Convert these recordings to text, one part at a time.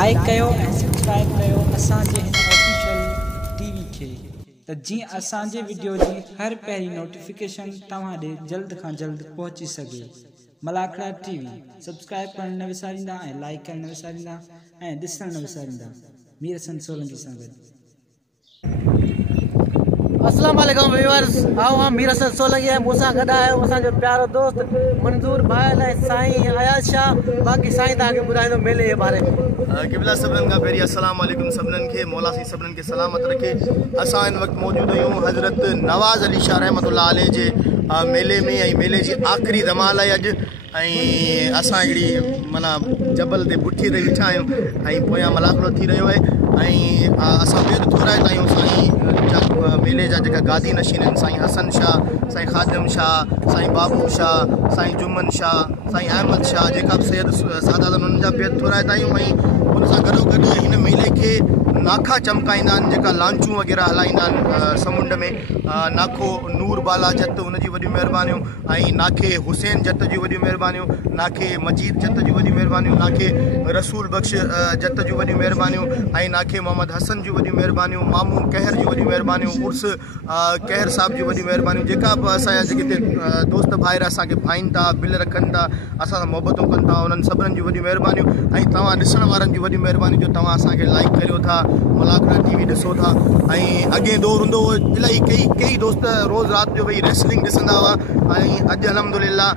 Like कयो ऐं subscribe कयो असांजे हिन ऑफिशियल टीवी खे त जीअं असांजे वीडियो जी हर पहिरीं नोटिफिकेशन तव्हां ॾे जल्द खां जल्द पहुची सघे। मलाखड़ा टीवी सब्सक्राइब करण न विसारींदा ऐं लाइक करण न विसारींदा ऐं ॾिसण न विसारींदा। मीर हसन सोलंकी सां गॾु। अस्सलाम वालेकुम व्यूअर्स, आओ हम मीर हसन सोलंकी है मूसा गदा है असांजो प्यारो दोस्त मंजूर भाई है साईं अयाज शाह। बाकी साईं ताके बुधाइंदो मेले के बारे में। क़िबला सबनन का पेरी अस्सलाम वालेकुम सबनन के मौला सी सबनन के सलामत रखे। असां इन वक्त मौजूद आहियूं हज़रत नवाज़ अली शाह रहमतुल्लाह अलैह जे मेले में ऐं मेले जी आख़िरी धमाल आहे अॼु। ऐं असां हिकिड़ी माना जबल ते पुठी ते वेठा आहियूं ऐं पोयां मलाखड़ो थी रहियो आहे ऐं असां बेद थोराए आहियूं साईं मेले जा जेका गादी नशीन आहिनि साईं हसन शाह, साईं ख़ादिम शाह, साईं बाबू शाह, साईं जुमन शाह, साईं अहमद शाह जेका बि सैयद सादात उन्हनि जा बेद थोराए आहियूं। ऐं उन सां गॾोगॾु हिन मेले खे नाखा चमकाईंदा आहिनि जेका लांचूं वग़ैरह हलाईंदा आहिनि समुंड में। नाखो नूर बाला जत उनजी वॾियूं महिरबानियूं ऐं नाखे हुसैन जत जी वॾियूं महिरबानियूं, नाखे मजीद जत जी वॾियूं महिरबानियूं, नाखे रसूल बख़्श जत जी वॾियूं महिरबानियूं ऐं नाखे मोहम्मद हसन जी वॾियूं महिरबानियूं, मामू कहर जी वॾियूं महिरबानियूं, उर्स कहर साहिब जी वॾियूं महिरबानियूं। जेका बि असांजा जेके हिते दोस्त भाइर असांखे भाइनि था, बिल रखनि था, असां सां मोहबतूं कनि था, उन्हनि सभिनीनि जी वॾियूं महिरबानियूं। ऐं तव्हां ॾिसण वारनि जी वॾियूं महिरबानियूं जो तव्हां असांखे लाइक करियो था, मलाखड़ा टीवी ॾिसो था। ऐं अॻे दौर हूंदो हुओ इलाही कई दोस्त रोज़ राति जो वेही रेसलिंग ॾिसंदा हुआ ऐं अॼु अल्हम्दुलिल्लाह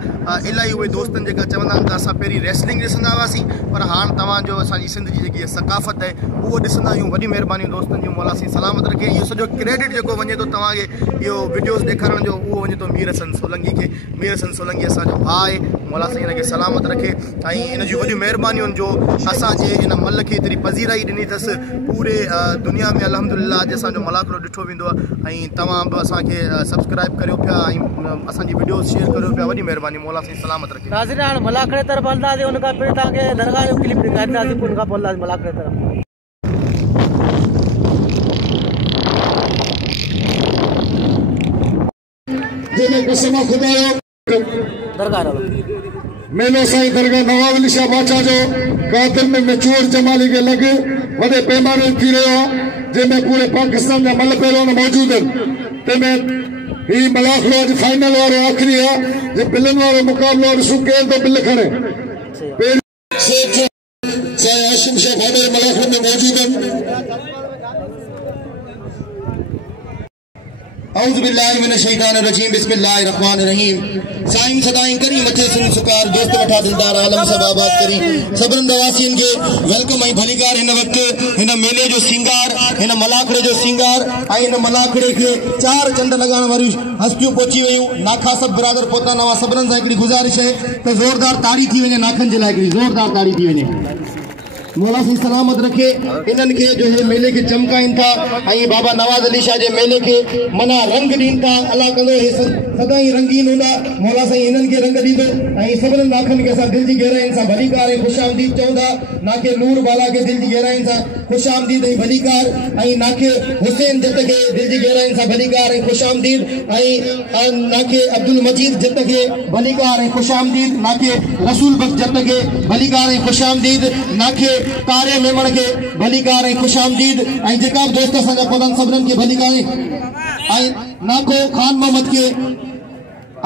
इलाही उहे दोस्तनि जेका चवंदा आहिनि त असां पहिरीं रेसलिंग ॾिसंदा हुआसीं पर हाणे तव्हांजो असांजी सिंध जी जेकी सक़ाफ़त आहे उहो ॾिसंदा आहियूं। वॾी महिरबानियूं दोस्तनि जूं, मौला साईं सलामत रखे। इहो सॼो क्रेडिट जेको वञे थो तव्हांखे इहो वीडियोज़ ॾेखारण जो उहो वञे थो मीर हसन सोलंकी खे। मीर हसन सोलंकी असांजो भाउ आहे, मौला साईं हिनखे सलामत रखे ऐं इन जूं वॾियूं महिरबानियुनि जो असांजे इन मल खे एतिरी पज़ीराई ॾिनी अथसि पूरे दुनिया में अल्हम्दुलिल्लाह। अॼु असांजो मलाखड़ो ॾिठो वेंदो आहे ऐं तव्हां बि असांखे सब्सक्राइब करियो पिया ऐं असांजी वीडियोज़ शेयर करियो पिया। वॾी महिरबानी, मौला साईं सलामत रखे। नाज़रीन हाणे मलाखड़े तरफ़ हलंदासीं, उन खां पहिरीं तव्हांखे दरगाह जो क्लिप ॾेखारींदासीं, पोइ उन खां पोइ हलंदासीं मलाखड़े तरफ़। मेलो साईं दरगाह नवाज़ अली शाह बादशाह जो कातिल में मैचूर जमाली के लॻ वॾे पैमाने थी रहियो आहे जंहिंमें पूरे पाकिस्तान जा मल पहिलवान मौजूद आहिनि। तंहिंमें ही मलाखड़ो अॼु फाइनल वारो आख़िरी आहे जे बिलनि वारो मुक़ाबिलो ॾिसूं केरु थो बिल खणे। साईं हाशिम शाह भाभे मलाखड़े में मौजूद आहिनि। औज़ु बिल्लाहि मिनश शैतानिर रजीम, बिस्मिल्लाहिर रहमानिर रहीम। साईं सदाई करी मथे सुन सुकार दोस्त वठा दिलदार आलम सब आबाद करी सभरन दवासियन के वेलकम ऐं भलीकार। हिन वक्त हिन मेले जो सिंगार, हिन मलाखड़े जो सिंगार ऐं हिन मलाखड़े के 4 चंड लगाण वारी हस्तियों पहुची वयूं। नाखा सब बिरादर पहुता नवा सभरन सां हिकड़ी गुजारिश है त जोरदार ताड़ी थी वने, नाखन जे लाइ हिकड़ी जोरदार ताड़ी थी वने। मौला साईं सलामत रखे इन्हनि खे जो है मेले के चमकाइनि था ऐं बाबा नवाज़ अली शाह जे मेले के मना रंग ॾीनि था। अल्लाह कंदो हे सदाई रंगीन हूंदा, मौला साईं हिननि खे रंग ॾींदो ऐं सभिनीनि नाखनि खे असां दिलि जी गहराइनि सां भलीकार ऐं ख़ुशि आमदीद चवंदा। नाखे नूर बाला खे दिलि जी गहराइनि सां ख़ुशि आमदीद ऐं भलीकार ऐं नाखे हुसैन जत खे दिलि जी गहराइनि सां भलीकार ऐं ख़ुशि आमदीद ऐं नाखे अब्दुल मजीद जत खे भलीकार ऐं ख़ुशि आमदीद, नाखे रसूल बख्श जत खे भलीकार ऐं ख़ुशि आमदीद, नाखे तारे मेमण के भलीकार ऐं ख़ुशि आमदीद ऐं जेका बि दोस्त असांजा पहुता सभिनीनि खे भलीकार ऐं नाखो खान मोहम्मद के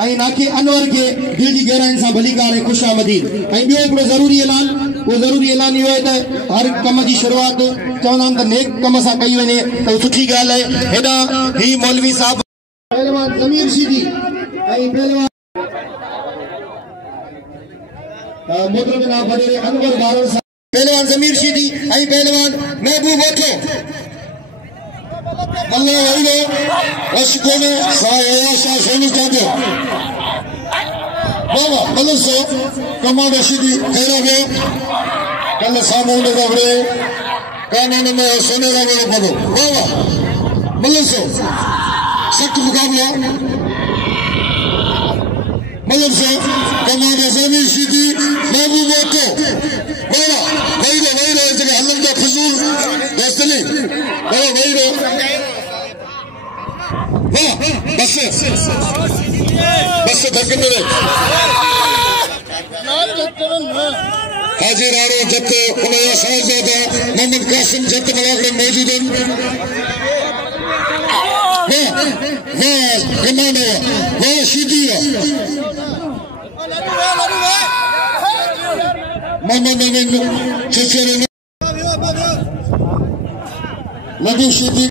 ऐं नाखे अनवर के दिल जी गहराइनि सां भलीकार ऐं ख़ुशि आमदीद। ऐं ॿियो हिकिड़ो ज़रूरी ऐलान, उहो ज़रूरी ऐलान इहो आहे त हर कम जी शुरूआति चवंदा आहिनि त नेक कम सां कई वञे त उहा सुठी ॻाल्हि आहे। हेॾा ही मौलवी साहब पहलवान ज़मीर शीदी ऐं पहलवान मोहतरम जनाब वॾेरे अनवर बारड़ साहब, पहलवान ज़मीर शीदी ऐं पहलवान महबूब वठो मल्ला वहीलो रशको में साया शाह सोनी चाहते बाबा मलसो कमांडो शीदी खैरा गए कल सामून का बड़े कानून में सोने का बड़े पड़ो बाबा मलसो सख्त मुकाबला मलसो कमांडो ज़मीर शीदी महबूब वठो बाबा वहीलो जगह हलन का फजूल दस्तली बाबा वहीलो बस धक्के में हाजी राणो जत उनजा साहिबजादा मोहम्मद कासिम जत मलाक में मौजूद हैं। वाह कमांडो वाह शीदिया मोहम्मद अमीन चचेरे लगी शीदी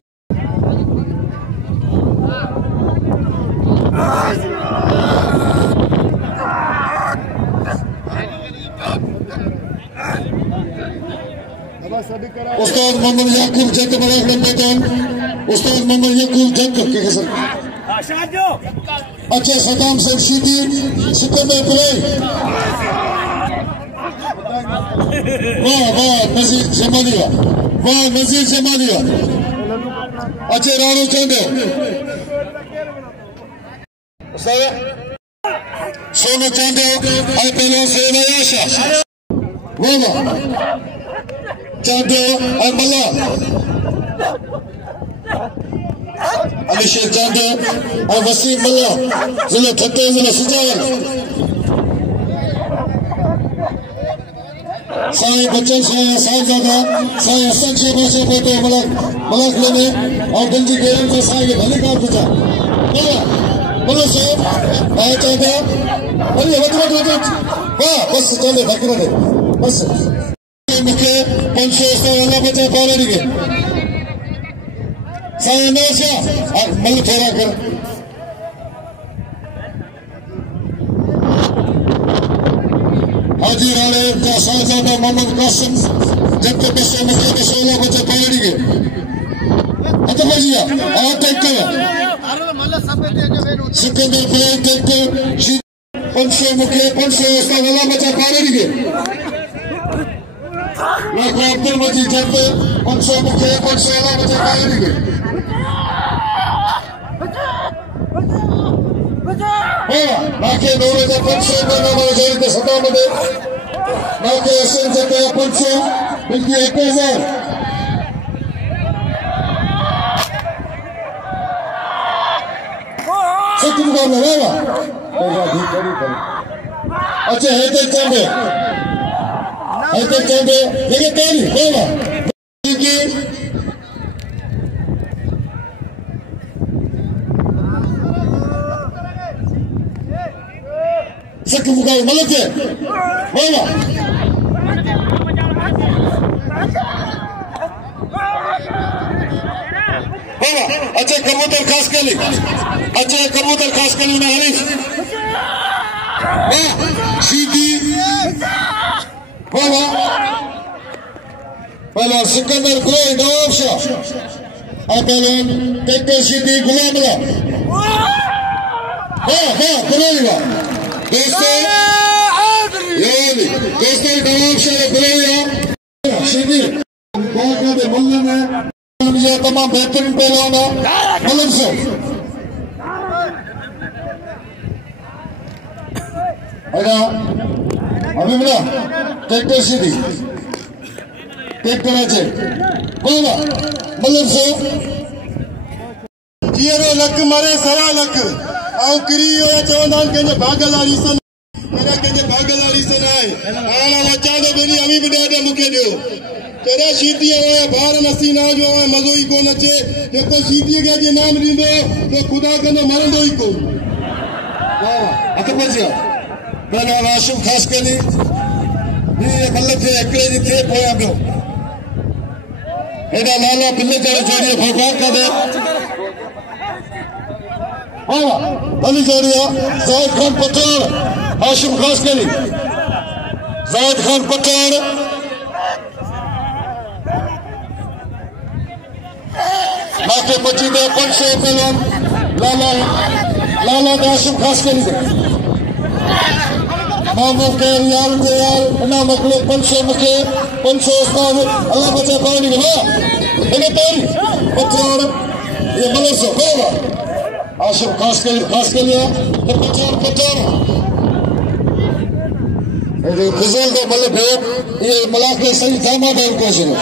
उस्ताद मोहम्मद याकूब जत मलाक में मैदान उस्ताद मोहम्मद याकूब जत के सर अच्छा सदाम सिंह शीदी सिकंदर बुलाई वाह वाह नजीर जमालिया अच्छे राणो चंदे सोनू चंदे आई पहले से नयाशा वाह चंदे आई मल्ला अली शेख चंदे आई वसीम मल्ला जिले ठट्टे जिले सुजान साईं बच्चन साईं साहिबजादा साईं हसन शेख बादशाह बेटे मलाक लेने और दिल जी गेरन से साईं भली कार तुझा बोलो साहब आए चाहता बोलिए वट वाह बस चले फकरा दे बस मुझे 500 अल्लाह बचा पाले के साईं नौशा मल थोड़ा कर हाजी राणे का साहिबजादा मोहम्मद कासिम जब के 200 मुझे 16 बचा पाले के अत बजिया आ टेक सिकंदर बुलाई टेक 500 मुखे 500 अल्लाह बचा पाले के लाख अब्दुल मजीद जब 500 मुखे 500 अल्लाह बचा पाले के नाके 9500 में जोड़ी के सदा में नाके असन जब 500 बल्कि 1000 सत्तर का लगावा अच्छा है तो चंदे लेकिन तेरी बोला कि सत्तर मुकाबले मतलब है बोला अच्छा कबूतर खास कर ली ना हरीफ सीधी पहला सिकंदर बुलाई नवाब शाह पहले टेक्टर सीधी गुलाम बुलाई दोस्तों नवाब शाह बुलाई सीधी मुल्ले में ये तमाम बेहतरीन पहलवान मलम से अभी मिला ट्रैक्टर सीधी ट्रैक्टर अच्छे बोला मलम से जीरो लख मारे 1.5 लाख आउ किरी होया चवंदान के भागलाड़ी सन मेरा के भागलाड़ी सन है आला बच्चा दे बेनी अभी भी दे मुके दियो तेरे शीती है बाहर नसी ना जो है मजो ही को नचे देखो शीती के जे नाम दींदो तो खुदा कने मरंदो ही को वाह अत बजिया पहला आशिम खास कनी ये मतलब थे एकड़े जी थे पोया गयो एडा लाला बिल्ले चढ़े जोड़ी भगवान का दे हां अली जोड़िया जाहिद खान पठान आशिम खास कनी जाहिद खान पठान नाके पची दे 500 पहलवान लाला आशिम खास कनी दे मामू के यार ना मकलो 500 मुके 500 उस्ताद अल्लाह बचा पानी के वाह इन्हें तेरी पचार ये मलसो होगा आशिम खास के लिया तो पचार ये फजल का मतलब है ये मलाक के सही थामा था उनको सुनो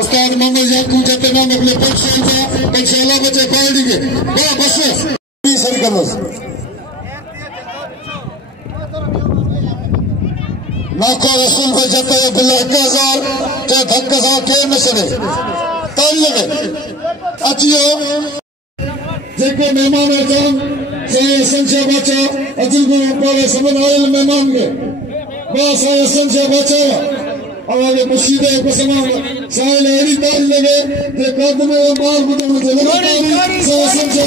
उस्ताद मोहम्मद याकूब जते नाम अपने 500 अल्लाह बचा पानी के वाह बस सही कर नाको रसूल को जते दिल 1000 ते धक्क सा के न छड़े ताली लगे अचियो जेके मेहमान अचन से संजय बच्चा अजिल को ऊपर समन आयल मेहमान के बस संजय बच्चा हमारे मुशीदे को समान साइल एरी ताली लगे ते कदम में मार बुदन से लगे से संजय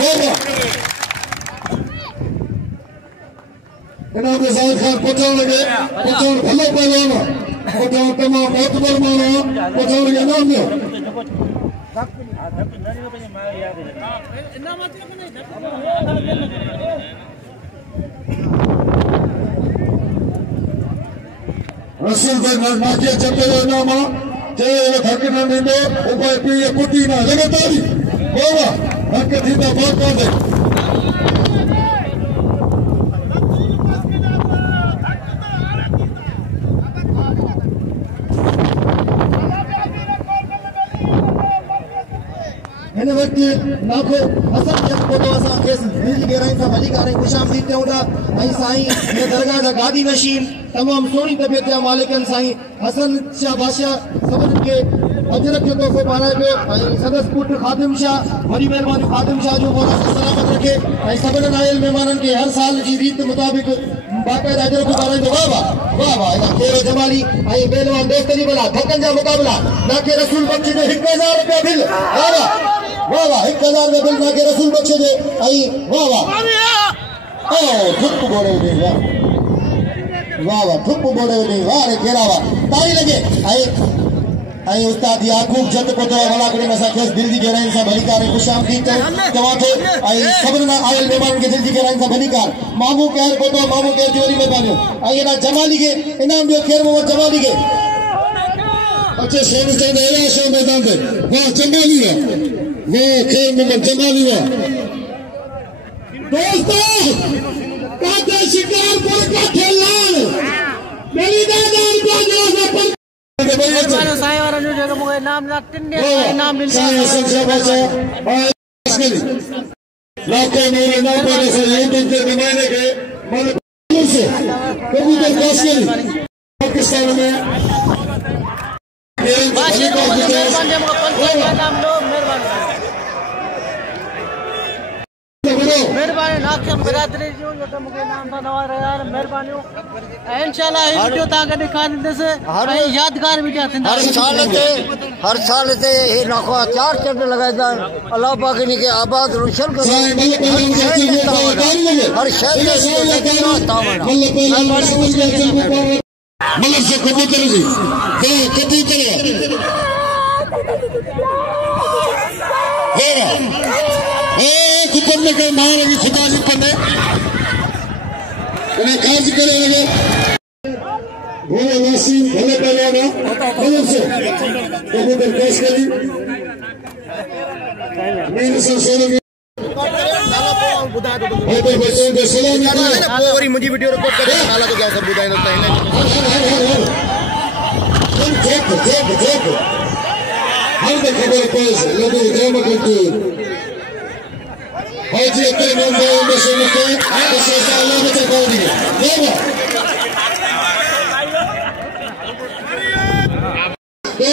होगा इनाम जाहिद खान पठान लगे पठान भलो पहलवान पठान तमाम मोतबर माना पठान के नाम दो रसूल भाई नाकिया चपे नामा जे धक न नींदो ऊपर पी कुटी ना लगे ताली होगा धक थींदा बात कर दे इन वक्त नाको हसन जब को तो असा केस दिल गहराई सा भली करे खुशामदीद ते उड़ा आई साईं ये दरगाह दा गादी नशीन तमाम सोनी तबियत जा मालिकन साईं हसन शाह बादशाह सबन के अजरक जो तो पारा पे आई सदस पुट खादिम शाह बड़ी मेहरबानी खादिम शाह जो मौला सलामत रखे आई सबन आयल मेहमानन के हर साल जी रीत मुताबिक बाकायदा अजर को पारा दो वाह वाह वाह इना खेर जमाली आई बेलवान दोस्ती भला धक्कन जा मुकाबला नाके रसूल बख्श जो 1000 रुपया बिल वाह वाह वाह 1000 में बिल नाके रसूल बख्श जो आई वाह वाह ओ धुप बोड़े दे वाह वाह धुप बोड़े दे वाह रे केरा वाह ताली लगे आई उस्ताद याकूब जत को तो हवाला करे मसा केस दिल जी गहराई सा भली कार खुशामदीद तवा थे आई सबना आयल मेहमान के दिल जी गहराई सा भली कार मामू कहर को तो मामू के जोरी में बानो आई ना जमाली के इनाम जो खेर मोहम्मद जमाली के अच्छे शेर से नया शो मैदान पे वाह जमाली है वो खेर मोहम्मद जमाली है दोस्तों काटे शिकारपुर का खेलान मेरी दादार को जो मेहरबानी साईं वाला जो जगह मुझे नाम ना तिन्ने नाम मिल साईं संजय बच्चा लाखों मेरे नाम पर से यूट्यूब के जमाने के मन से कबूतर कासली पाकिस्तान में मेहरबानी नाखम बिरादरी जो ये तो मुझे नाम था नवाज यार मेहरबानी इंशाल्लाह ये वीडियो ताके दिखा दे से यादगार वीडियो थींदा हर साल ते हे नाखो 4 चट लगाए जा अल्लाह पाक ने के आबाद रोशन कर हर शहर मतलब से कबूतर जी कबूतर कुपन में कहीं मार लगी खुदा जी पन्ने उन्हें काज करे लगे वो नासी भले पहले ना मतलब से कबूतर कैस करी मेरे से सोने होते बच्चों के सलाम पूरी मुझे वीडियो रिकॉर्ड कर नाला तो क्या सब बुधाई देता है हर खबर पास लोगों ड्रामा करते हाजी अपने नंबर में से लिखे ऐसे सालों में चला दिया देगा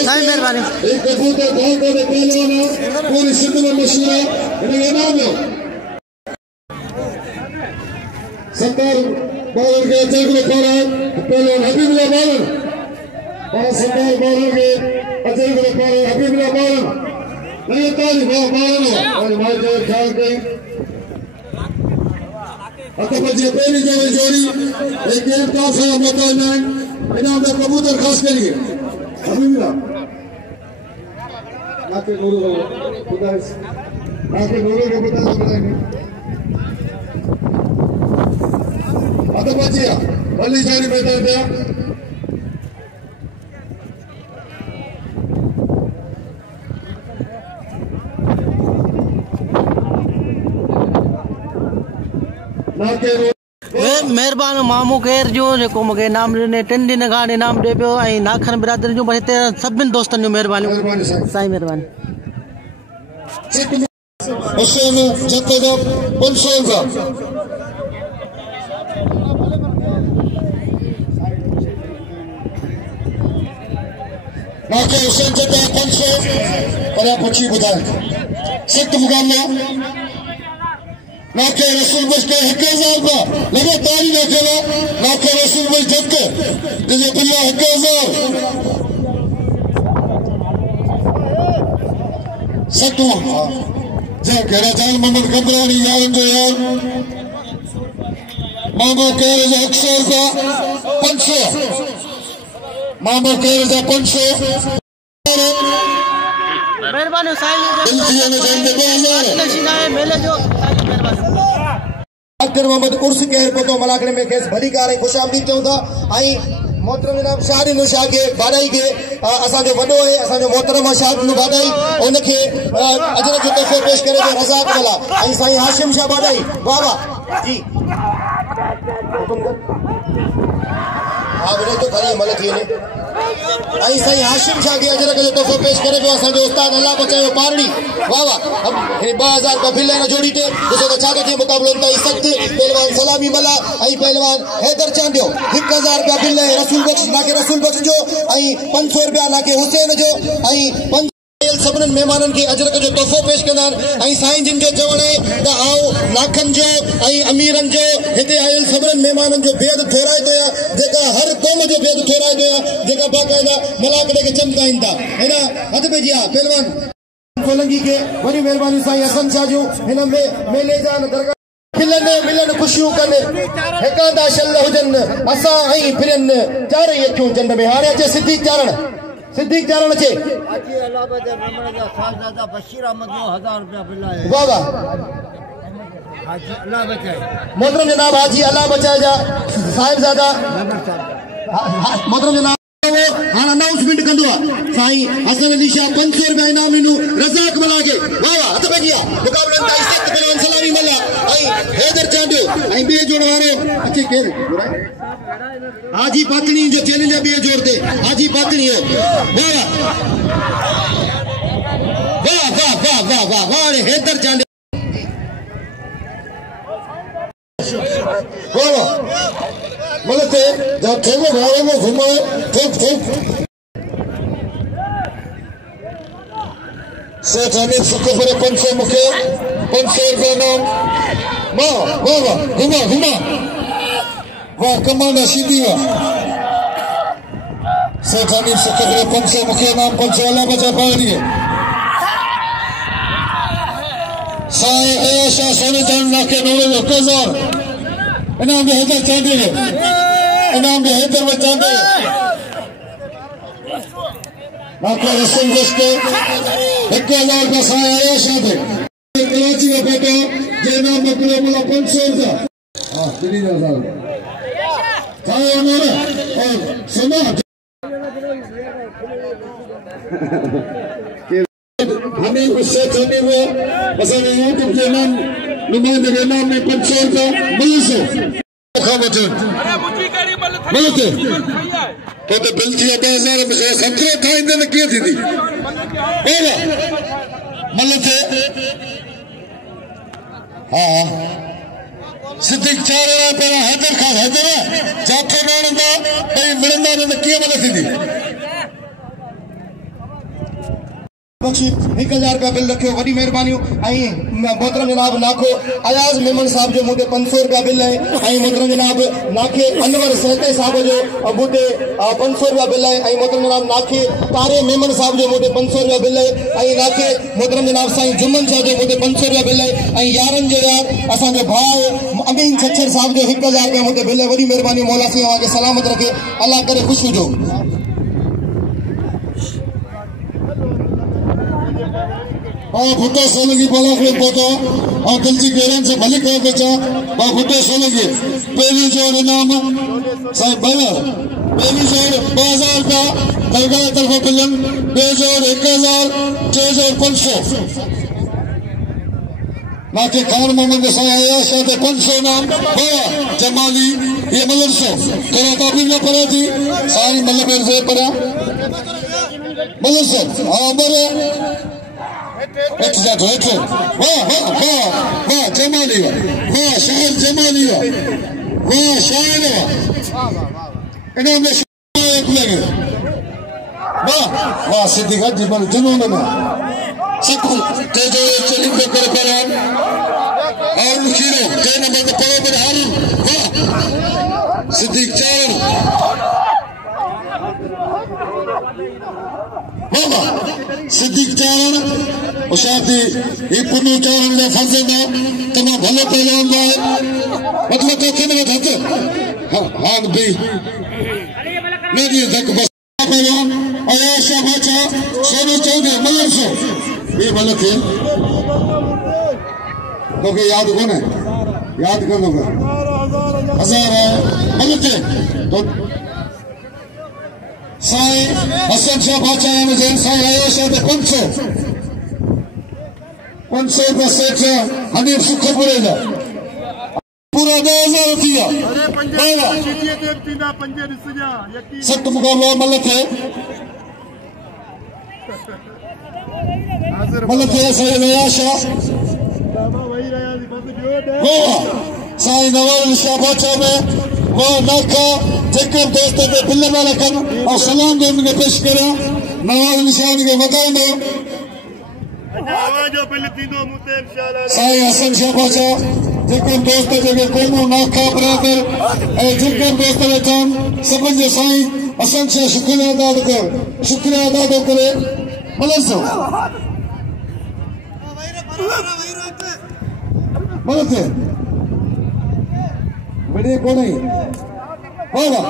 साईं मेहरबानी एक कबूतर बहुत बड़े पहलवान पूरी सिंध में मशहूर है इन्हें नाम है सत्तर बावन के अजय को पारा पहलवान हबीबुल्लाह बावन और सत्तर बावन के अजय को पारा हबीबुल्लाह बावन नहीं ताली बावन और हमारे जो ख्याल करें अतः बच्चे पहली जोड़ी एक गेम का साथ बताना इनाम का कबूतर खास करिए हबीबुल्लाह नाके नूरों को खुदा नाके नूरों को बता बताएंगे अतः बच्चे भली जारी बता दिया मेहरबानी मामू केर जो जेको मुझे नाम ने 3 दिन खां इनाम दे पियो ऐं नाखन बिरादरी जो बस हिते सभिनि दोस्तनि जो मेहरबानी साईं मेहरबानी हुसैन जते जो 500 का नाके हुसैन जटा 500 और आप पूछी बुधाए सख्त मुकाबला नाके रसूल बख्श के 1000 रुपया लगे तारी नाके नाके रसूल बख्श जट जिसे बिल्ला 1000 सख्त जा घेरा जान मोहम्मद कबरानी यारन जो यार मामो कह रहे 100 रुपया 500 मामो कह रहे 500 मेहरबानी साईं मेले जो अख्तर मोहम्मद उर्स कहर पतो मलाकड़े में केस भली कार खुशामदीद चऊं था आई मोहतरम जनाब शाहरीन शाह के बादाई के असा जो वडो है असा जो मोहतरम शाह बादाई उनके अजर जो तोहफो पेश करे जो रज़ाक वाला आई साईं हाशिम शाह बादाई वाह वाह जी हां बने तो खाली मल थी ने आई साईं हाशिम शाह के अजर जो तोहफो पेश करे जो असा जो उस्ताद अल्लाह बचायो पारणी वाह वाह अब 2000 का बिल ना जोड़ी थे जैसे तो छाके के मुकाबलो तई सख्त पहलवान सलामी मला आई पहलवान हैदर चांदियो 1000 का बिल है रसूल बख्श जो आई 500 रुपया नाके हुसैन जो आई सबनन मेहमानन के अजर जो तोहफो पेश कंदा आई साईं जिन जो चवण है त आओ लाखन जो आई अमीरन जो हिते आयल सबनन मेहमानन जो भेद थोराए तो जेका हर कौम जो भेद थोराए तो जेका बाकायदा मलाकड़े के चमकाइन था हेना हद पे जिया पहलवान फलंगी के वरी मेहरबानी साईं हसन शाह जो हिन में मेले जा दरगाह मिलन खुशियों कने हेकांदा शल हुजन असा आई फिरन चार अखियूं चंद में हाणे अचे सिद्दीक चारण अचे हाजी अलाबजा रमण जा साहबजादा बशीर अहमद जो 1000 रुपया बिल है वाह वाह हाजी अलाबजा मोहतरम जनाब हाजी अलाबजा जा साहबजादा मोहतरम जनाब हाँ अनाउंसमेंट कंदो साईं हसन अली शाह 500 रुपया इनाम इनु रज़ाक मला के वाह वाह हथ पे जिया मुकाबलन ताई सख्त पहलवान सलामी मला आई हैदर चांदियो आई बे जोड़ वारे अच्छे केर हाजी पातनी जो चैलेंज बे जोड़ दे हाजी पातनी हो वाह वाह वाह वाह वाह वाह वाह हैदर चांदियो वाह वाह मतलब जब ठेको भाड़े में घुमाए ठोक सेठ हमीद सुख पर 500 मुखे 500 रुपया नाम वाह वाह वाह घुमा वाह कमाना सीधी वाह सेठ हमीद सुख पर 500 मुखे नाम 500 अल्लाह बचा पा दिए साईं ऐशा सोने जान नाके 90,000 इनाम में हैदर चांदे इनाम में हैदर में चांदे नाके रसूल बख्श के 1000 का साया आया शादे कराची में बैठा जे नाम में पूरे मुला 500 रुपया हाँ 3000 साया हमारा और सुना हमें उससे चलने में मसला यूट्यूब के नाम नुमाइंदे के नाम में 500 रुपया मिलसे खावत मिलते तो बिल थी 2000 में समझो खाइंदे न किए थी बोला मिलते हाँ सिद्दीक 4000 पे हैदर खान हैदर जाते मानंदा भाई मिलंदा न किए मिलती थी 1000 का बिल रखियो वडी मेहरबानी मोहतरम जनाब नाखो अयाज मेमन साहब जो मुझे 500 रुपया बिल है मोहतरम जनाब नाखे अनवर सहते साहब जो मुझे 500 रुपया बिल है मोहतरम जनाब नाखे तारे मेमन साहब जो मुझे 500 रुपया बिल है नाखे मोहतरम जनाब साईं जुम्मन शाह जो मुझे 500 रुपया बिल है यारन जो यार असा जो भाई अमीन छछर साहब जो 1000 रुपया मुझे बिल है वडी मेहरबानी मौला सी के सलामत रखे अल्लाह करे खुश हुजो और भुट्टो सोलंगी बोला कोई बोतो और दिलजी गेरन से भली कह बेचा और भुट्टो सोलंगी पहली जोड़ इनाम साहब बना पहली जोड़ 2000 का दरगाह तरफ बिलन बे जोड़ 1000 टे जोड़ 500 बाकी खान मोहम्मद साया शायद 500 नाम हुआ जमाली ये मदरसा तेरा काबिल ना पड़ा थी सारी मतलब से पड़ा मदरसा हाँ मेरे वाह जमाली वाह शायर जमाली वाह शायर इन्होंने एक लगे वाह वाह सिद्दीक जीवन जुनून में सकू ते जो चलिंग पे कर परान और मुखीरो ते नंबर पे पड़ो पर हारून वाह सिद्दीक चार वाह सिद्दीक चार उशाती ये पुन्नु चारण ने फंसे ना तना भले पहलवान ना मतलब तो किन में था हाँ भी मैं भी तक बस पहलवान आयाशा बाचा सोनू चौधरी मलर सो ये मलक है तो के याद कौन है याद कर लो 1000 है मलक है तो साई हसन शाह बाचा है मुझे साई आयाशा दे 500 का सेठ हनीफ सुख पड़ेगा पूरा 2000 दिया सख्त मुकाबला मलक है सैयद आयाशा साईं नवाज शाह बादशाह में वो नाका जेकर दोस्त ते बिल वाला कन और सलाम दे उनके पेश करा नवाज शाह के वदाई में साईं हसन शाह बादशाह जेकर दोस्त जगह कोनो नाका बराबर ए जेकर दोस्त ने जान सबन जो साईं हसन शाह शुक्रिया अदा करे मलक सो मलक है बड़े कौन है होगा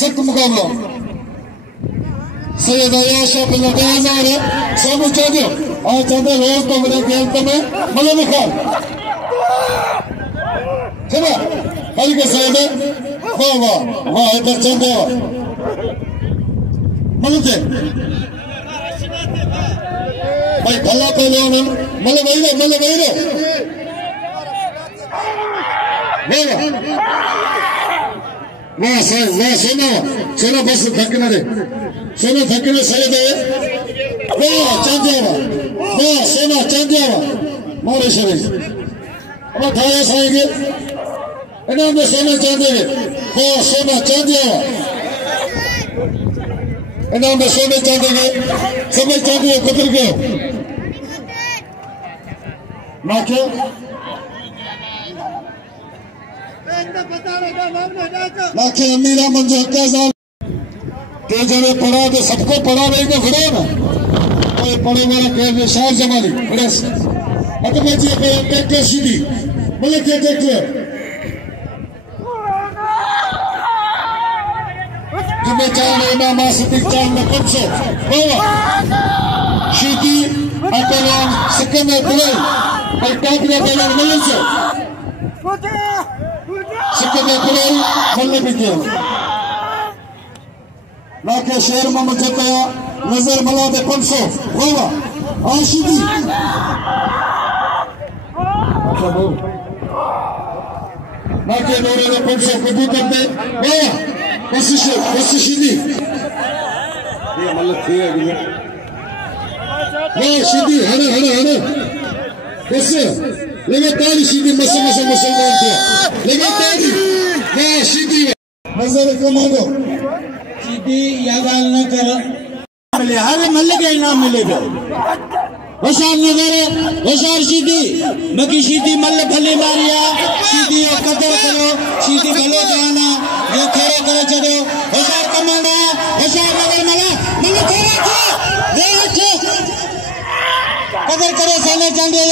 सख्त मुकाबला सैयद आयाशा पे 2000 है सोनू चौधरी आज चाहते रोज तो मेरे खेल में मलक खान चला भाई के सैयद वाह वाह वाह इधर चंदे मलक है भाई भला पहलवान मलक भाई वाह सोना बस थकना रे सोना थकने सैयद है वाह चंदिया वाह सोना चंदिया मारे शरीफ अब थाया साईगे इनाम में सोना चांदेगे वाह सोना चंदिया इनाम में सोने चांदेगे समझ चांदिया कुतर गए नाके नाके अमीरा मंजू हक्का के जने पढ़ा तो सबको पढ़ा नहीं को खड़े ना कोई पढ़े वाला कहे शार जमानी बड़े मतलब जी पे ट्रैक्टर सीधी बोले क्या ट्रैक्टर जिम्मे चाल इमाम सिद्दीक चाल में 500 बाबा सीधी अकलाम सिकंदर दुबई और टाकरा पहले मिलन से सिकंदर दुबई मल्ले भी किया नाके शेर मोहम्मद जताया नजर मला दे 500 बाबा आशिदी नाके नोरे दे 500 कबूतर दे बाबा बस सीधी ये मल्ल थी है कि वाह सीधी हने बस लगातार सीधी मुसलमान थे लगातार वाह सीधी नजर कमांडो सीधी याद न कर मिले हर मल्ल के इनाम मिलेगा होशार नजर होशार सीधी बाकी सीधी मल्ल भले मारिया सीधी कदर करो सीधी भलो जाना ये खेरो करे चलो होशार कमांडो होशार नजर मल्ल कदर करे साले चांदे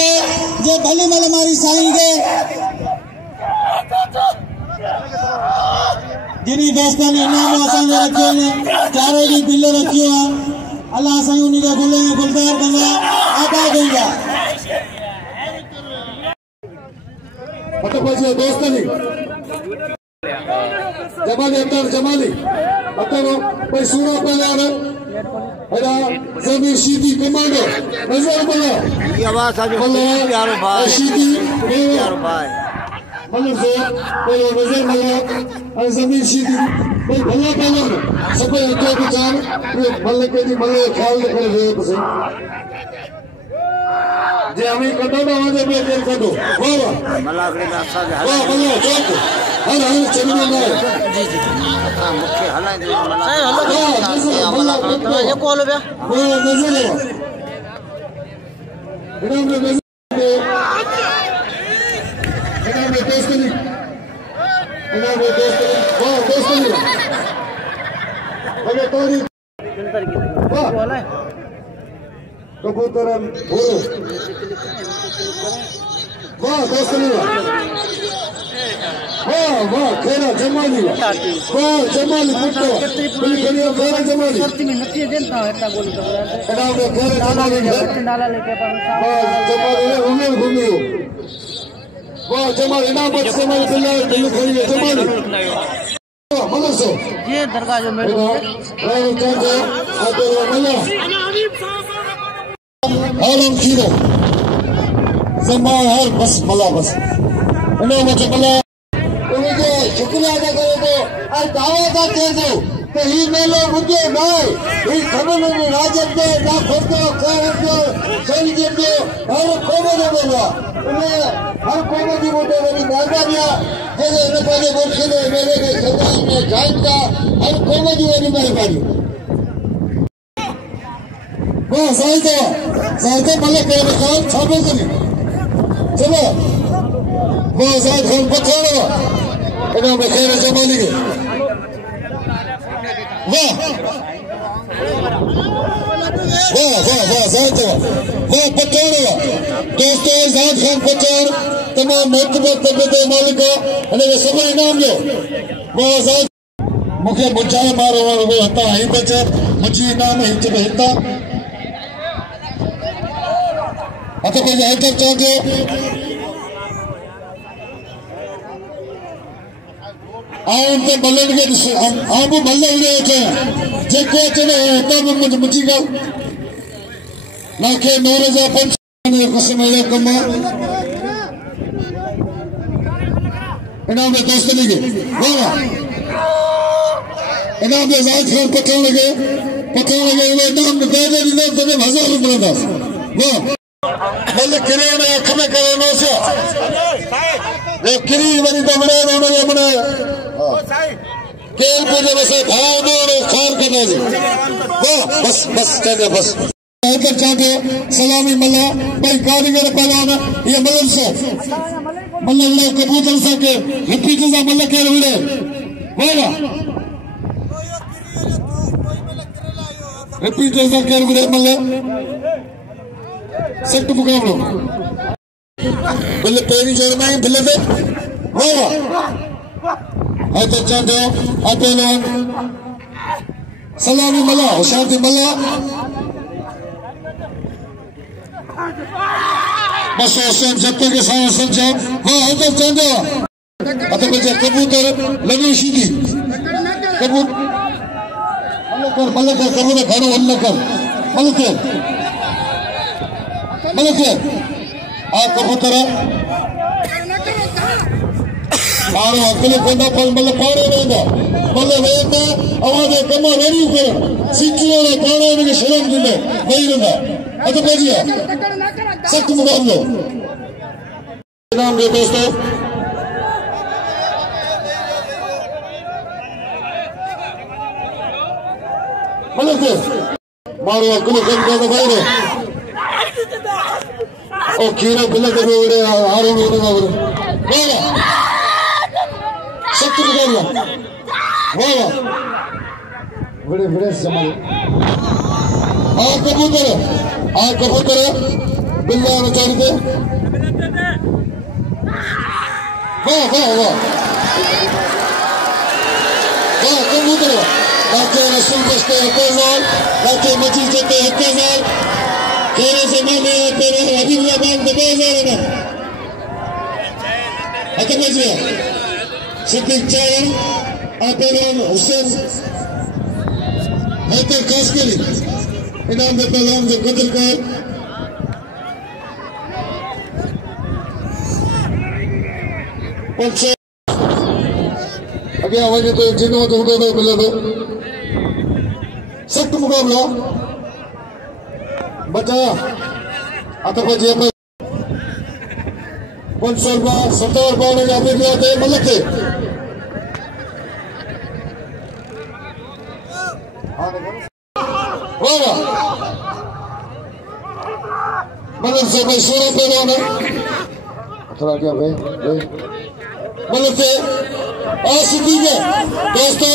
जो भले मल मारी साईं के जिनी दोस्तों ने इनाम असांजे रखियो ने चारों दी बिल रखियो अल्लाह साईं उन्हीं के गुले में गुलदार कंदा आबा देगा पता पहुंचे दोस्त ने जमाली अतर भाई सूरा पहले आ रहा अरे जमीर सीधी कमांडो नजर बोला ये आवाज आज प्यारो भाई सीधी प्यारो भाई मतलब से बोलो नजर बोला और जमीर सीधी भाई भला पहले सब एक के चार मल्ले के जी मल्ले ख्याल करे जे कुछ जे हमें कटो ना आगे पे कटो वाह मलाकड़ी का अच्छा वाह चौक हर चलने में जी जी मुख्य हलाइंदो साईं हलो तव्हां जेको हलो पिया वो नजर है इनाम में नजर वाह दोस्तनी अबे तोरी वाह कबूतरन हो वाह दोस्तनी वाह वाह खेरा जमाली वाह जमाली पुट्टो बिल्कुल खेरा जमाली सर्ती में नती देन था हटा बोली तो इनाम में खेरा जमाली डाला लेके पर वाह जमाली उमर घूमियो वाह जमाली इनाम में जमाली बिल्कुल खड़ी है जमाली मलसो ये दरगाह जो मेरे राव चाचा आते मल्ला आलम खीरो जमा हर बस मल्ला बस इनाम में मल्ला उनके शुक्रिया अदा करे तो और दावा था कह दो तो ही मेलो मुझे ना ही खबर नहीं राजन दे ना खुद दो खैर दो सही दे दो हर कोमो दे बोला उन्हें हर कोमो दी बोले मेरी मेहरबानिया जैसे न पहले बोल के मेरे के सदा में जाएगा हर कोमो दी मेरी मेहरबानी वाह साइतो मल्ला के खान छापे करी चलो वाह साइद खान पकड़ो इन्हों में खेर जमाली के वाह वाह वाह वाह साइतो वाह पकड़ो दोस्तों साइद खान पकड़ तमाम मोतबर तबियत मालिक अने सब इनाम जो वाह साइद मुखे मुझाए मारो वो हता ही बचे मुझी इनाम हिच में हिता अतो कोई हेल्प चाहे आउं तो मल्लन के आउं भी मल्ल उड़े थे जेको चले तो मुझी गल ना के नूर जा पंच ने कसम है कमा इनाम में दोस्त लगे वाह इनाम में जात खान पकड़ लगे इनाम में दे इनाम तो 1000 रुपए दा वाह मल किरे ने अख में करे नो से ये किरी वरी तो बने केल पूजे बस भाव दो खार करने दे वाह बस चले बस इधर चाहे सलामी मल्ला भाई कारीगर पहलवान ये मल्ल से मल्ला कबूतर से के हिप्पी जैसा मल्ला के उड़े वाह हिप्पी जैसा के उड़े मल्ला सख्त मुकाबलो बिल्ले पेरी जोर में बिल्ले पे वाह है तो चाहते हो आते लोग सलामी मल्ला शांति मल्ला बस हुसैन जत्ते के साथ संचार हाँ है तो चाहते हो आते बच्चे कबूतर लगी सीधी कबूतर मल्लकर कबूतर घरों मल्लकर आ कबूतर पारो अकल कोंदा पर मतलब पारो रहंदा मतलब वेंदा आवाज कम रेडी कर सिक्कियो ने पारो ने शर्म दिले नहीं रहंदा अत बेजिया सख्त मुकाबलो नाम दे दोस्तों मतलब मारो अकल कोंदा तो भाई ओ खीरा बिल्ला के उड़े हारो में उड़े वाह सख्त मुकाबला वाह बड़े समाल आ कबूतर बिल्ला ने चढ़ के वाह कबूतर लाके रसूल बस्ते 1000 लाके मजीद जते 1000 तेरे ज़माने तेरे हबीबुल्लाह 2000 ना अत बजिया सिद्दीक चाय आपेराम हुसैन हैदर कास्करी इनाम दे पैगाम दे कदर कर पंच अगे आवाज तो जिनो तो उड़ो मिले तो सख्त मुकाबला बचा अत बजिया 500 रुपया 70 रुपया ने जाते मलक वाह मतलब से भाई 16 पहलवान है थोड़ा क्या भाई मतलब से सिद्दीक है दोस्तों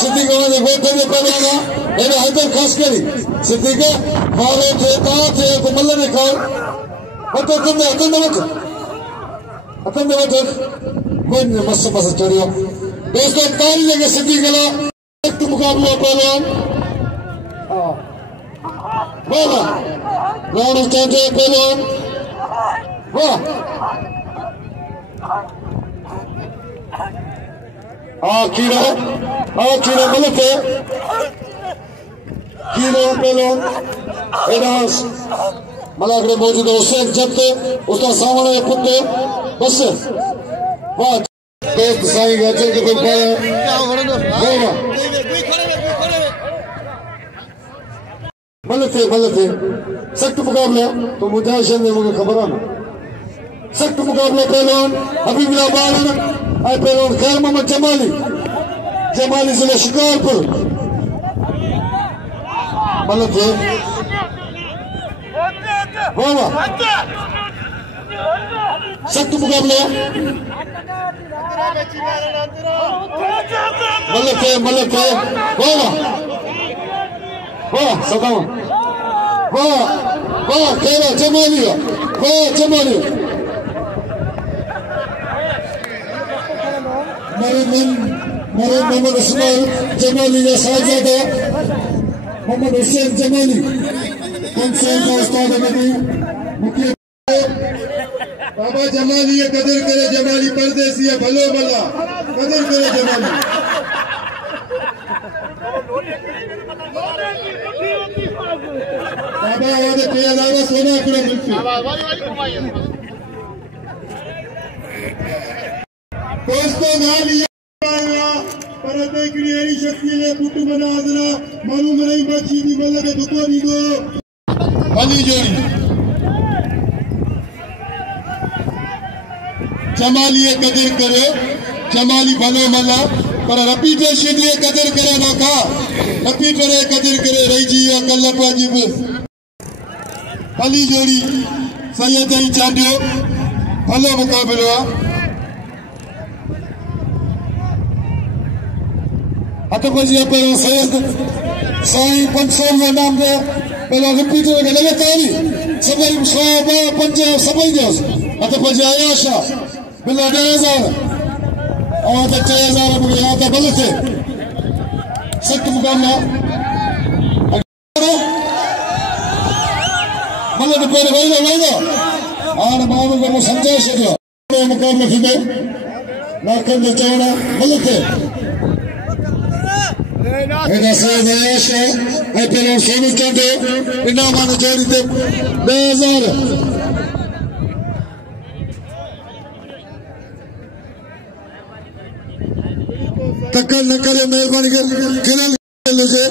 सिद्दीक हमारे गोटे में पहलवान है ये हैदर खास करी सिद्दीक मारो थे कहाँ थे तो मतलब ने खाओ मत कोई नहीं मस्त चढ़ियो दोस्तों ताली लगे सिद्दीक का एक मुकाबला पहलवान वाह राउंड स्टार्ट है पहलवान वाह कीड़ा गलत है कीड़ा पहलवान एडांस मलाकड़े मौजूद है हुसैन जब्त उसका सामने पुत्र बस वाह दोस्त साईं गजल के कोई पाया वाह मलत है सख्त मुकाबला तो मुजाहिद ने मुझे खबर है सख्त मुकाबला पहलवान हबीबुल्लाह बालन आई पहलवान खैर मोहम्मद जमाली जिले शिकारपुर मलत है वाह सख्त मुकाबला मलत है वाह सदाम वाह खेला जमाली मेरे मोहम्मद इस्माइल जमाली का साहबजादा मोहम्मद हुसैन जमाली पंचायत का उस्ताद नबी मुख्य बाबा जमाली ये कदर करे जमाली परदेसी है भलो भला कदर करे जमाली बाबा वाले पेदारा सोना पूरा मिलती दोस्तों गाल ये पर देखनी है शक्ति ने पुट्टू बना आदरा मालूम नहीं बची दी मतलब के दुको नहीं दो वाली जोड़ी जमाली ये कदर करे जमाली भलो मला पर रेपुटेशन ये कदर करे ना का रेपुटेशन ये कदर करे रही जी कल पाजी भली जोड़ी सैयद ही चांडियो भलो मुकाबलो हथ बजे पे सैयद साईं 500 नाम दे पहला रिपीटर के लगातारी सभी 100 50 सभी दे हथ बजे आयाशा बिला 1000 और 6000 मुझे यहाँ तक बल थे सख्त मुकाबला मतलब पहले वही आन मानू को समझा सको मुकाबला थी मैं नाकन दे चौड़ा मतलब थे एना से आयाशा आई पहले सोनू चंदे इना मान जोड़ी थे 2000 तक्कर न करे मेहरबानी कर किरण लीजिए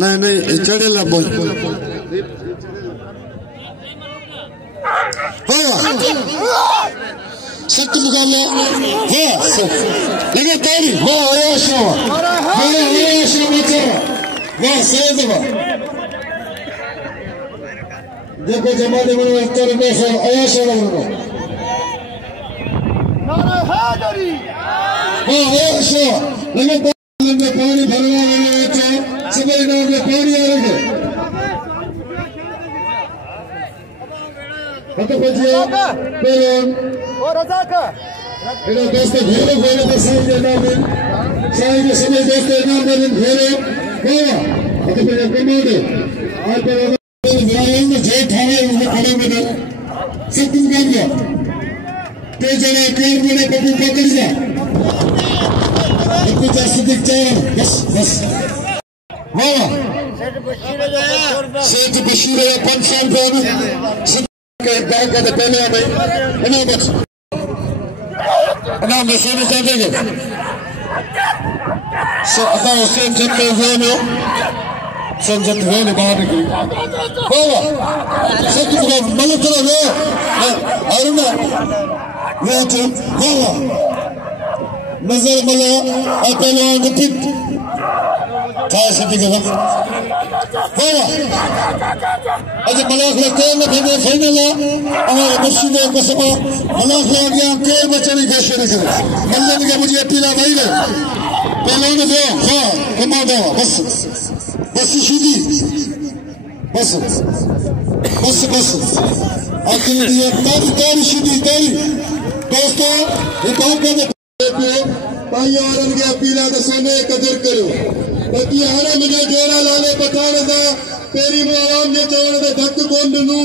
नहीं चढ़ेला बोल सख्त मुकाबला लगे तारी वाह आयाशा वाह सैयद देखो जमाने में उत्तर में आयाशा लगे पानी भरवा सभी नाम में पानी आ रहे मेरा दोस्त घेरे घेरे के साथ नाम में साई के सभी दोस्त नाम में घेरे कमांडो आज जय ठाणे खड़े में सब तुम काम किया ते जने पेड़ में पप्पू पकड़ जा कुछ सिद्दीक चाहिए बस वाह सेठ बशीर 500 रुपये के बैंक का पहले भाई इन्हें बस इन्हें मशीन चाहते हैं सो अब हुसैन जब हुए नो संजत हुए ने बाहर निकली वाह सब तुम मतलब चलो लो और ना वो तो वाह नजर मला पहलवान repeat Kaya Siddiq bak. Baba. Aja malakla kol na phede final हमारे मुर्शिद कसमा malakla गया कोई बच्चा नहीं खेल करे मल्लन के मुझे अपीला भाई गए पहले ने दो हाँ कमा दो बस बस सीधी बस बस बस आखिर दिया तारी तारी सीधी तारी दोस्तों रिकॉर्ड कर दे भाई यार इनके अपीला का सोने कदर करो ताकि हर मुझे जोड़ा लाले बताने दा तेरी वो आवाम ने जोड़े दे धक्क कौन दूँ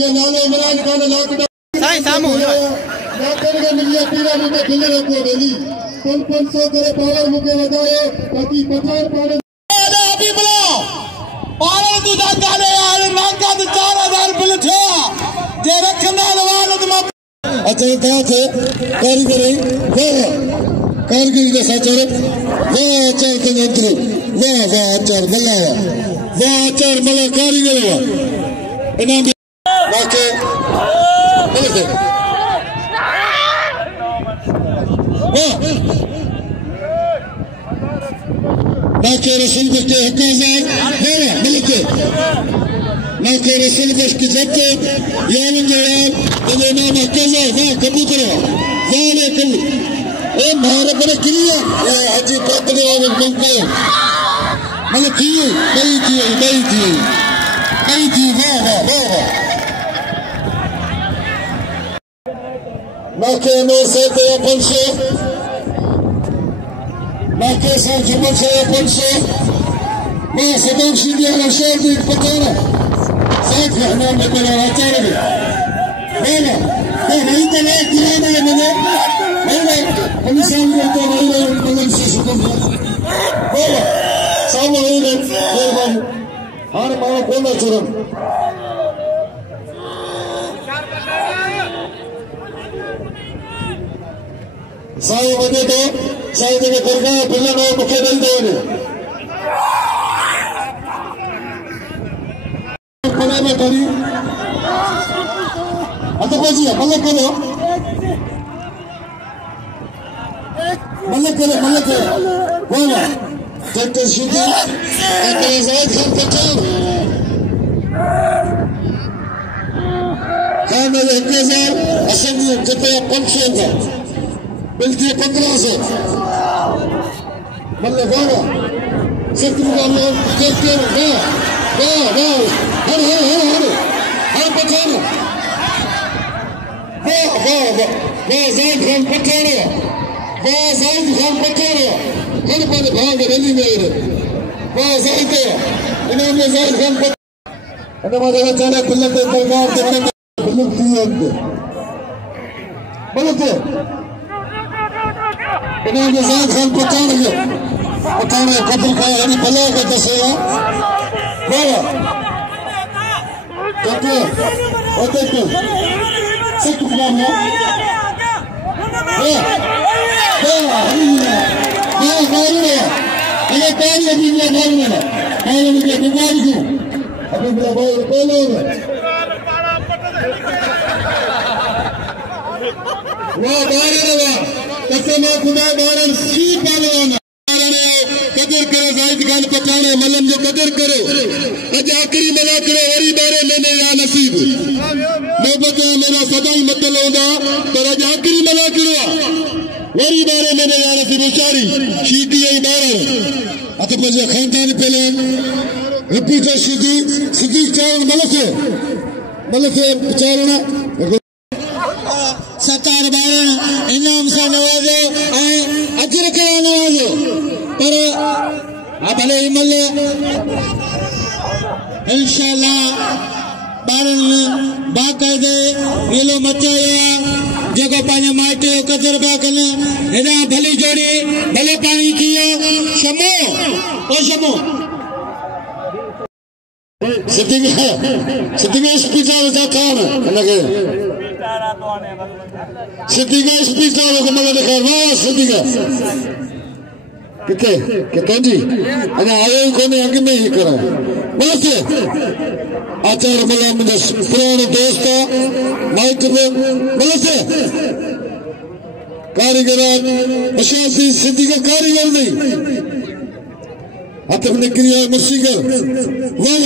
ये लाले इमरान खान लॉकडाउन साईं सामू लाकर के मिलिया अपीला मुझे खिले रखो बेली तुम 500 करे पावर मुझे लगाओ ताकि पठान पाने अभी बुलाओ पावर तू दादा ने यार मांगा तो 4000 बिल थे जे रखना वाले तो अच्छा कहाँ थे कारीगर कारीगर के साथ चले वाह आचार के मंत्री वाह वाह आचार मल्ला वाह आचार मल्ला कारीगर हुआ इनाम वाके बोलते वाह वाके रसूल के हकाज़ार वाह मिलते वाके रसूल के जब्ते यार इंजयार तो इनाम हकाज़ार वाह कबूतर वाह ले कल ए महाराज बड़े किलिया ये हाजी पकड़े और मिलते मतलब थी नहीं थी वाह वाह वाह नाके नूर से तो अपन से नाके से जुमल से अपन से मैं सदम सीधी आशा दी पकड़ा साथ रहना में मेरा आचार भी बोला नहीं तो नहीं किया मैंने हम सामने तो नहीं मतलब से सुकून बोला सामने नहीं मेहरबानी हर मानो बोलना चुरन साई बने तो साई देवे करगा बिल्ला नो मुखे मिल देवे कोने में करी अतो कोजी मल्लक करो मल्लक बोला डॉक्टर शुद्ध अपने जायद खान पठान खान में 1000 असली जब 500 का बिल्कुल 1500 मतलब वाह सिर्फ मुकाबला करते वाह हर पठान वाह जायद खान पठान वाह जायद खान पठान हर पर भाग रली में वाह जायद इनाम जायद खान पठान अने मजा चले बिल्कुल दरबार के बिल्कुल थी बोलते इन्होंने जायद खान पठान कब्र का यानी भला का दसेगा बोला देखो और देखो सब कुछ नाम है ये पानी अभी ये पानी है मुझे बीमारी क्यों अभी मेरा भाई बोलो वो बारे कसम खुदा बारन सी पालवाना कदर करे जायद खान पठान मलम जो कदर करो अज आखिरी मना करो वरी बारे लेने या नसीब नौबत मेरा सदाई मतलब होगा पर अज आखिरी मना करो वरी बारे लेने या नसीब उचारी शीदी आई बारन अत पर खानदान पहले रिपीटर सीधी चारण मलसे चारण सरकार बारन इनाम से नवाजो अजर का नवाजो पर भले मल इंशाल्लाह बारन बाकायदे वेलो मचाया जगह पाने माटे कदर बा कने हेदा भली जोड़ी भले पानी किया शमो ओ शमो सिद्दीक स्पीकर जा कान लगे सिद्दीक स्पीकर को मगर देखा वाह सिद्दीक कितने जी अने आए को ने अंग में ही करा बस आचार मला मुझे पुराने दोस्त माइक में बस कारीगर मशासी सिद्दीक कारीगर नहीं हाथ में निकली है मुसीगर वाह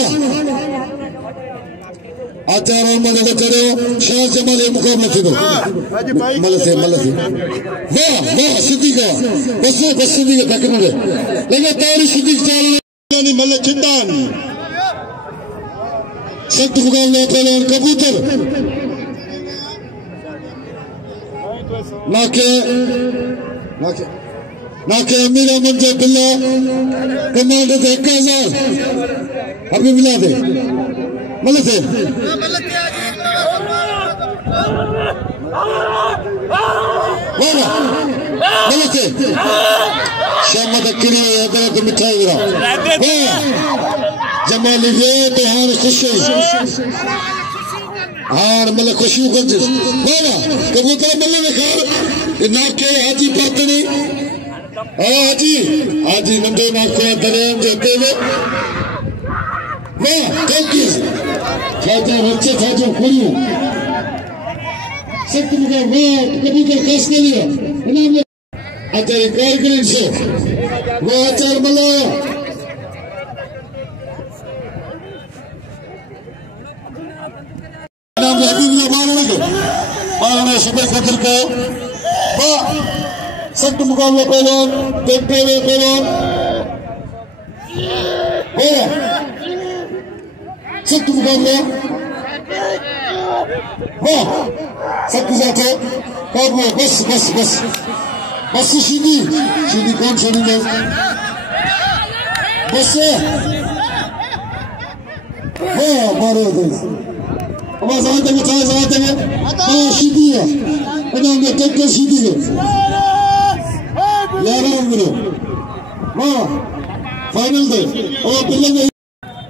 आचार अहमद का चढ़ो शाह जमाल ये मुकाबला थी दो मल से वाह वाह सिद्दीक बस सिद्दीक तक न लगातार सिद्दीक चाल मल चिंदान सख्त मुकाबला पहलवान कबूतर नाके अमीर अहमद जो बिल्ला कमांडर 1000 अभी मिला दे मल से शामत किरी हजरत मिठाई जमाली ये तो हार खुशी हार मल खुशी गंज कबूतर मल में खार नाके हाजी पातनी हाजी नंदे नाको दरियान जो तेले वाह कल्की खाजा बच्चे खाजो कुड़ियों सख्त मुका वाह कबूतर खास के लिए इनाम आचार कार्यक्रम से वाह आचार मला इनाम हबीबुल्लाह मारने सुबह कदर को वाह सख्त मुकाबला पहलवान देखते हुए पहलवान सख्त मुकाबला वाह सख्त जाते बस बस बस बस सीधी कौन सीधी में बस वाह मारो अब ज़ाते में सीधी है इन्होंने टेक्टर सीधी है यार बोलो वाह फाइनल दे और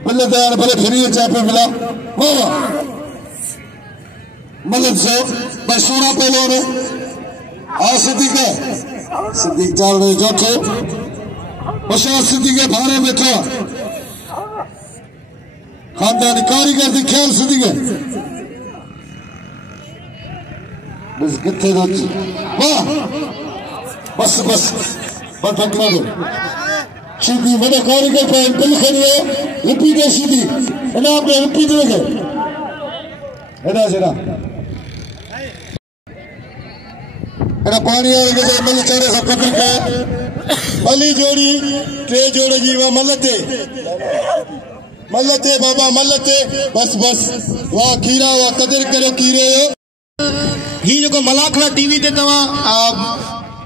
बल्ले दयार भले फ्री चापे मिला वाह मलक से बस सोना पहलवान है सिद्दीक चाल रहे जोठे बशा सिद्दीक भारे बैठा खानदानी कारीगर दी ख्याल सिद्दीक बस कितने वाह बस बस पटकना दो सीधी बड़े कारीगर पे बिल खड़िए रिपीट है सीधी ना आपने रिपीट लगे एड़ा जरा एड़ा पानी आ के मल चारे सब कतल के अली जोड़ी टे जोड़े जी वा मलते बाबा मलते बस बस वाह कीरा वा कदर करो कीरे ही जो मलाखड़ा टीवी ते तवा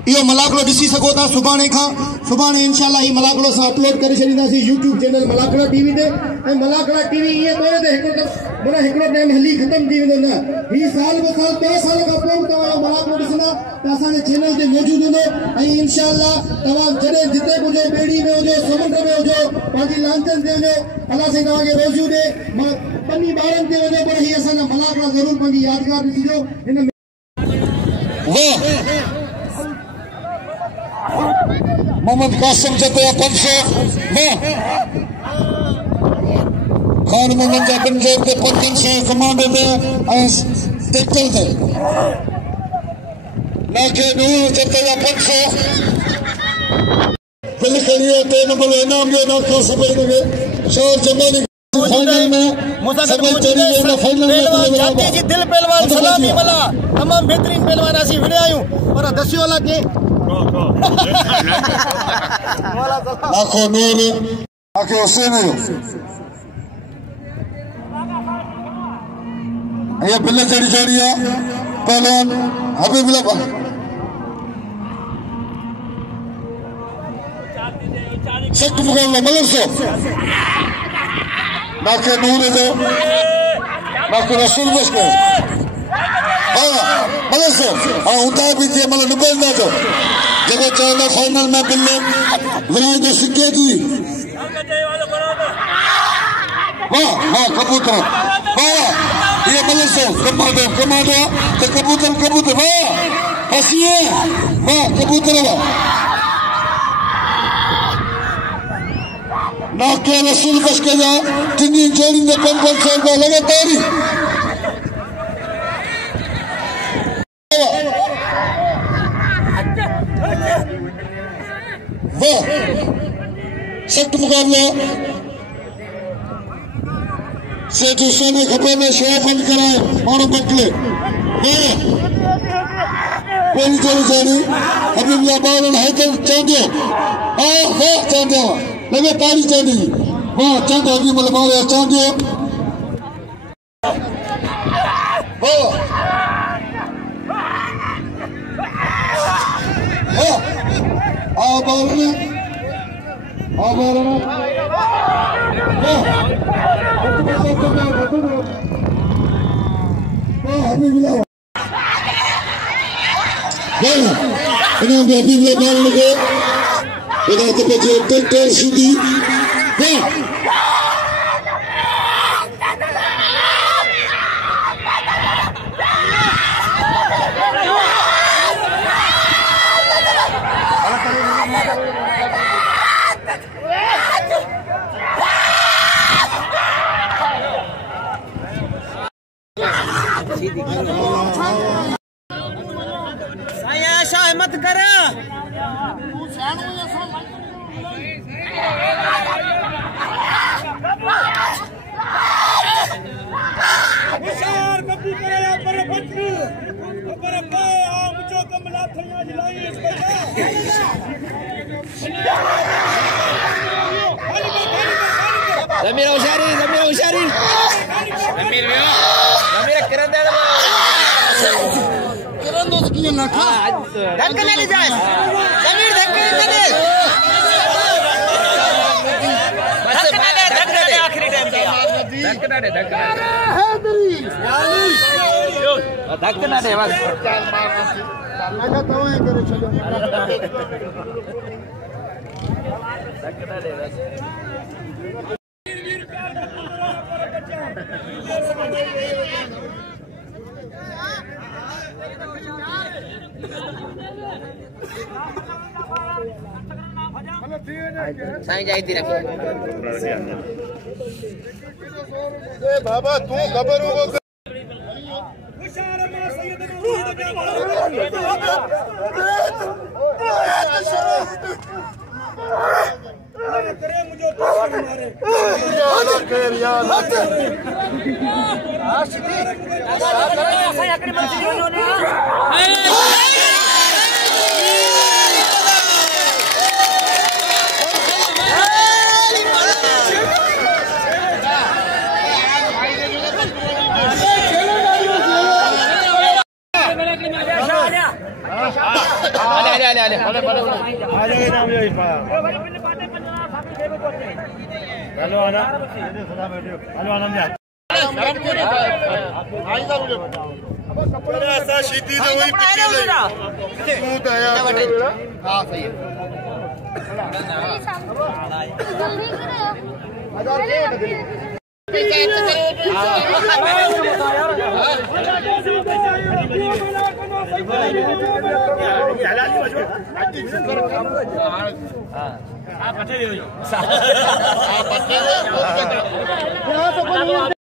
यो मलाखड़ो दिसी सको था सुभाणे इंशाल्लाह ही मलाखड़ो से अपलोड करे छडींदासी YouTube चैनल मलाखड़ा टीवी ते ए मलाखड़ा टीवी ये तोरे ते हिकड़ो टाइम हली खत्म थी वेंदो ना ही साल बे साल 2 साल का अपलोड तवा मलाखड़ो दिसना असा ने चैनल ते मौजूद हूंदो ए इंशाल्लाह तवा जडे जिते बुजो बेड़ी में हो समुंड में हो पाजी लांचन दे अल्लाह से तवा के रोजू दे पन्नी बारन ते हो पर ही असा मलाखड़ा जरूर पंजी यादगार दिसिजो इन वाह मोहम्मद कासिम जते 500 वाह खान मोहम्मद जा पंजाब के 500 कमांडर दे टेकल दे नाके नूर जते 500 बिल करियो ते नंबर इनाम जो ना को सबर के शोर जमानी फाइनल में सबर चली ना फाइनल में जाती जी दिल पहलवान सलामी वाला तमाम बेहतरीन पहलवान आसी विड़े आयो और दसियो वाला के लाखों नूर आके हुसैन ये बिल्ले चढ़ी चढ़िया पहलवान हबीबुल्लाह सख्त मुकाबला मलक से नाके नूर दो नाके रसूल बस कर मलक से उता भी थे मतलब निबल ना तो जगह चाहना फाइनल में बिल्ले विराज सिक्के की वाह वाह कबूतर वाह ये मलक से कमांडो तो कबूतर वाह हंसिए वाह कबूतर वाह नाके रसूल बस के जा तिनी जोड़ी ने 500 का लगातार वाह सख्त मुकाबला मुकाबला से दूसरे में खबर में शो बंद कराए और बदले कोई चली जानी हबीबुल्लाह बालन हैदर चांदिया हाँ चांदिया लगे तारी चांदी हाँ चांदा हबीबुल्लाह बालन चांदिया ऐसा मत कर जमीर होशियारी किरण दे किरण दोस्त की ना धक्का ले जाए जमीर धक्का दे धक्का दे आखिरी टाइम पे धक्का दे बस लगा तो है करे चलो धक्का दे बस साईं जाती रखी बाबा तू खबर हो